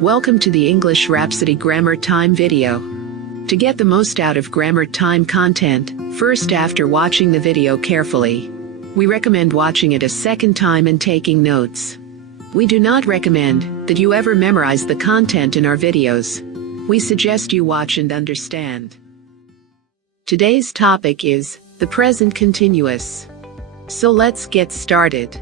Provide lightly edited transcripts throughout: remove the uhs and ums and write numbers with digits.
Welcome to the English Rhapsody Grammar Time video. To get the most out of Grammar Time content, first after watching the video carefully, we recommend watching it a second time and taking notes. We do not recommend that you ever memorize the content in our videos. We suggest you watch and understand. Today's topic is the present continuous. So let's get started.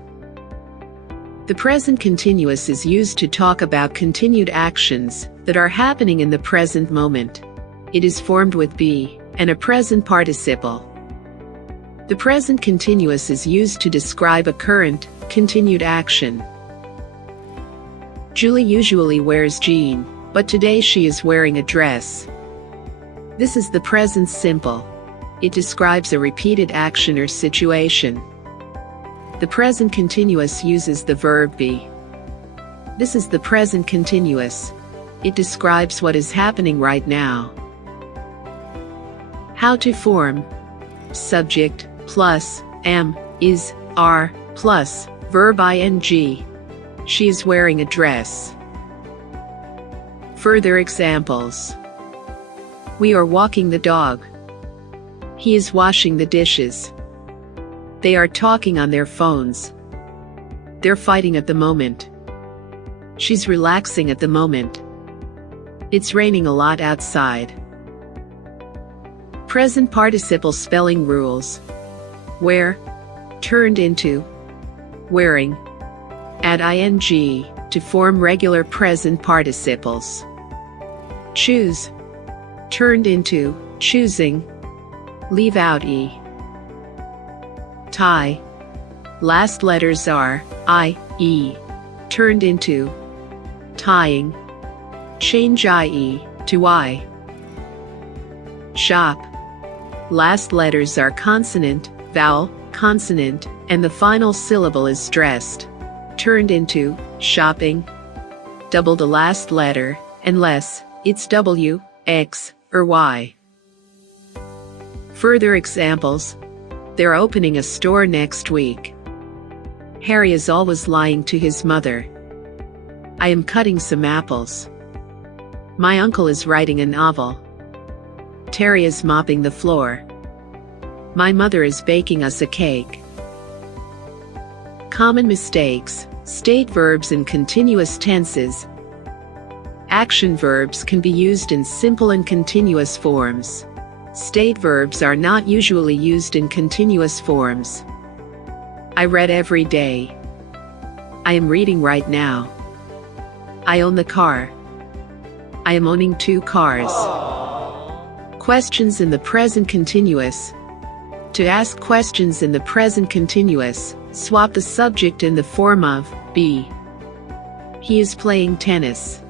The present continuous is used to talk about continued actions that are happening in the present moment. It is formed with be and a present participle. The present continuous is used to describe a current, continued action. Julie usually wears jeans, but today she is wearing a dress. This is the present simple. It describes a repeated action or situation. The present continuous uses the verb be. This is the present continuous. It describes what is happening right now. How to form: subject plus am is are plus verb ing. She is wearing a dress. Further examples: we are walking the dog. He is washing the dishes. They are talking on their phones. They're fighting at the moment. She's relaxing at the moment. It's raining a lot outside. Present participle spelling rules: wear, turned into, wearing, add ing to form regular present participles. Choose, turned into, choosing, leave out e. Tie, last letters are I, E, turned into, tying, change IE to I. Shop, last letters are consonant, vowel, consonant, and the final syllable is stressed, turned into, shopping. Double the last letter, unless it's W, X, or Y. Further examples: they're opening a store next week. Harry is always lying to his mother. I am cutting some apples. My uncle is writing a novel. Terry is mopping the floor. My mother is baking us a cake. Common mistakes: state verbs in continuous tenses. Action verbs can be used in simple and continuous forms. State verbs are not usually used in continuous forms. I read every day. I am reading right now. I own the car. I am owning 2 cars. Questions in the present continuous. To ask questions in the present continuous, swap the subject in the form of be. He is playing tennis.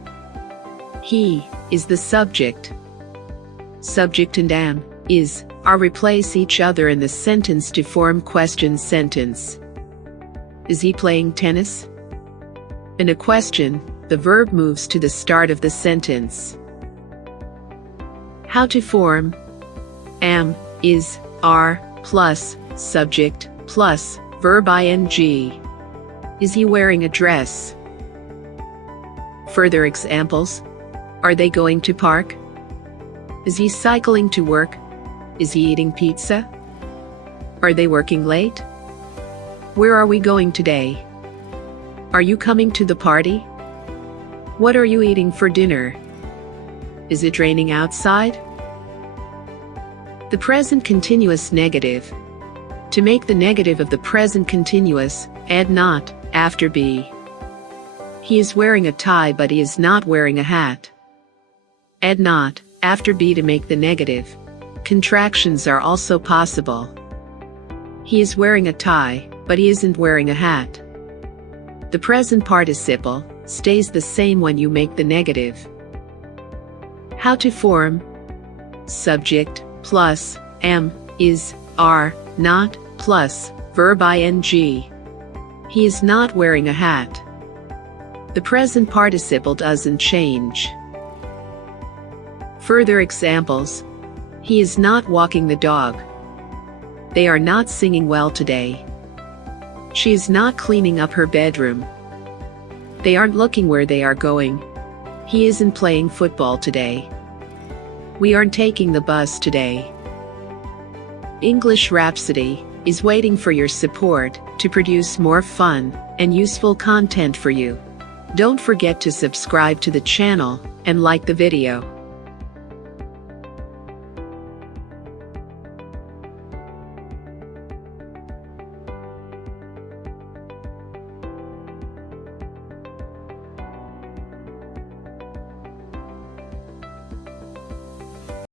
He is the subject. Subject and am, is, are replace each other in the sentence to form question sentence. Is he playing tennis? In a question, the verb moves to the start of the sentence. How to form: am, is, are, plus, subject, plus, verb ing. Is he wearing a dress? Further examples: are they going to park? Is he cycling to work? Is he eating pizza? Are they working late? Where are we going today? Are you coming to the party? What are you eating for dinner? Is it raining outside? The present continuous negative. To make the negative of the present continuous, add not after be. He is wearing a tie but he is not wearing a hat. Add not after be to make the negative. Contractions are also possible. He is wearing a tie, but he isn't wearing a hat. The present participle stays the same when you make the negative. How to form: subject plus am, is, are, not, plus, verb ing. He is not wearing a hat. The present participle doesn't change. Further examples: he is not walking the dog. They are not singing well today. She is not cleaning up her bedroom. They aren't looking where they are going. He isn't playing football today. We aren't taking the bus today. English Rhapsody is waiting for your support to produce more fun and useful content for you. Don't forget to subscribe to the channel and like the video.